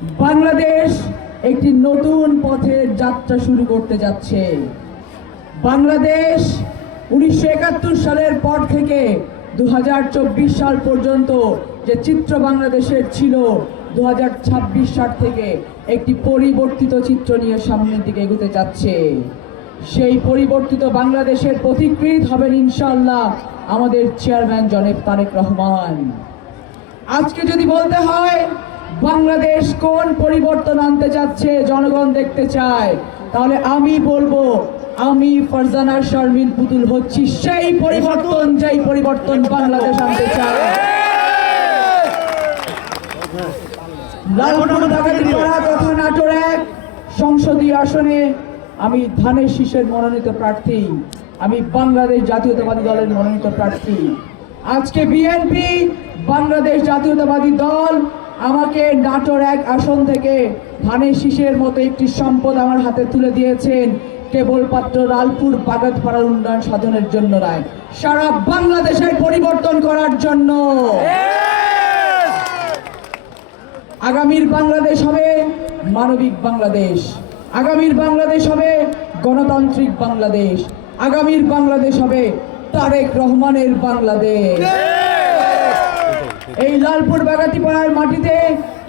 বাংলাদেশ একটি নতুন পথের যাত্রা শুরু করতে যাচ্ছে। বাংলাদেশ 1971 সালের পর থেকে 2024 সাল পর্যন্ত যে চিত্র বাংলাদেশের ছিল, 2026 সাল থেকে একটি পরিবর্তিত চিত্র নিয়ে সামনের দিকে এগোতে যাচ্ছে। সেই পরিবর্তিত বাংলাদেশের পথিকৃৎ হবেন ইনশাআল্লাহ আমাদের চেয়ারম্যান জনাব তারেক রহমান। আজকে যদি বলতে হয় বাংলাদেশ কোন পরিবর্তন আনতে যাচ্ছে, জনগণ দেখতে চায়, তাহলে আমি বলবো আমি ফারজানা শারমিন পুতুল হচ্ছি সেই পরিবর্তন, যেই পরিবর্তন বাংলাদেশ আনতে চায়। লালপুর ডাকাতিপাড়া তথা নাটোর 1 সংসদীয় আসনে আমি ধানের শীষের মনোনীত প্রার্থী, আমি বাংলাদেশ জাতীয়তাবাদী দলের মনোনীত প্রার্থী। আজকে বিএনপি বাংলাদেশ জাতীয়তাবাদী দল আমাকে নাটোর 1 আসন থেকে ধানের শীষের মতো একটি সম্পদ আমার হাতে তুলে দিয়েছেন, কেবলমাত্র লালপুর বাগাতিপাড়ার উন্নয়ন সাধনের জন্য নয়, সারা বাংলাদেশের পরিবর্তন করার জন্য। আগামীর বাংলাদেশ হবে মানবিক বাংলাদেশ, আগামীর বাংলাদেশ হবে গণতান্ত্রিক বাংলাদেশ, আগামীর বাংলাদেশ হবে তারেক রহমানের বাংলাদেশ। এই লালপুর বাগাতিপাড়ার মাটিতে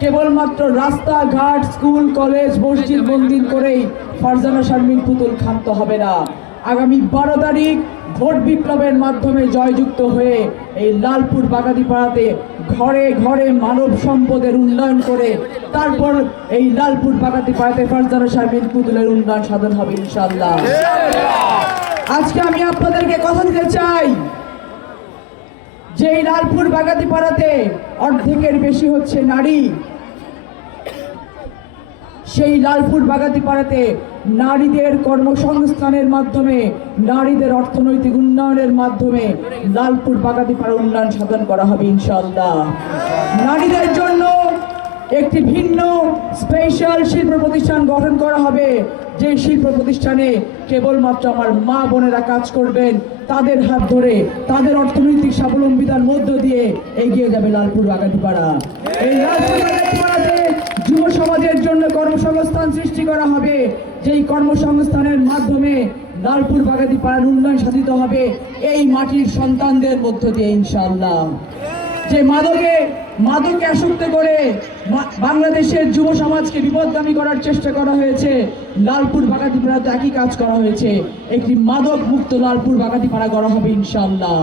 কেবলমাত্র রাস্তাঘাট, স্কুল, কলেজ, মসজিদ, মন্দির করেই ফারজানা শারমিন পুতুল ক্ষান্ত হবে না। আগামী 12 তারিখ ভোট বিপ্লবের মাধ্যমে জয়যুক্ত হয়ে এই লালপুর বাগাতিপাড়াতে ঘরে ঘরে মানব সম্পদের উন্নয়ন করে তারপর এই লালপুর বাগাতিপাড়াতে ফারজানা শারমিন পুতুলের উন্নয়ন সাধন হবে ইনশাআল্লাহ। আজকে আমি আপনাদেরকে কথা দিতে চাই যে এই লালপুর বাগাতিপাড়াতে অর্ধেকের বেশি হচ্ছে নারী। সেই লালপুর বাগাতিপাড়াতে নারীদের কর্মসংস্থানের মাধ্যমে, নারীদের অর্থনৈতিক উন্নয়নের মাধ্যমে লালপুর বাগাতিপাড়া উন্নয়ন সাধন করা হবে ইনশাআল্লাহ। নারীদের জন্য একটি ভিন্ন স্পেশাল শিল্প প্রতিষ্ঠান গঠন করা হবে, যে শিল্প প্রতিষ্ঠানে কেবলমাত্র আমার মা বোনেরা কাজ করবেন, তাদের হাত ধরে তাদের অর্থনৈতিক স্বাবলম্বিতার মধ্য দিয়ে এগিয়ে যাবে লালপুর বাগাতিপাড়া। এই লালপুর বাগাতিপাড়াতে যুব সমাজের জন্য কর্মসংস্থান সৃষ্টি করা হবে, যেই কর্মসংস্থানের মাধ্যমে লালপুর বাগাতিপাড়ার উন্নয়ন সাধিত হবে এই মাটির সন্তানদের মধ্য দিয়ে ইনশাআল্লাহ। যে মাদকে আসক্ত করে বাংলাদেশের যুব সমাজকে বিপদগামী করার চেষ্টা করা হয়েছে, লালপুর বাগাতিপাড়াতে একই কাজ করা হয়েছে। একটি মাদক মুক্ত লালপুর বাগাতিপাড়া করা হবে ইনশাআল্লাহ।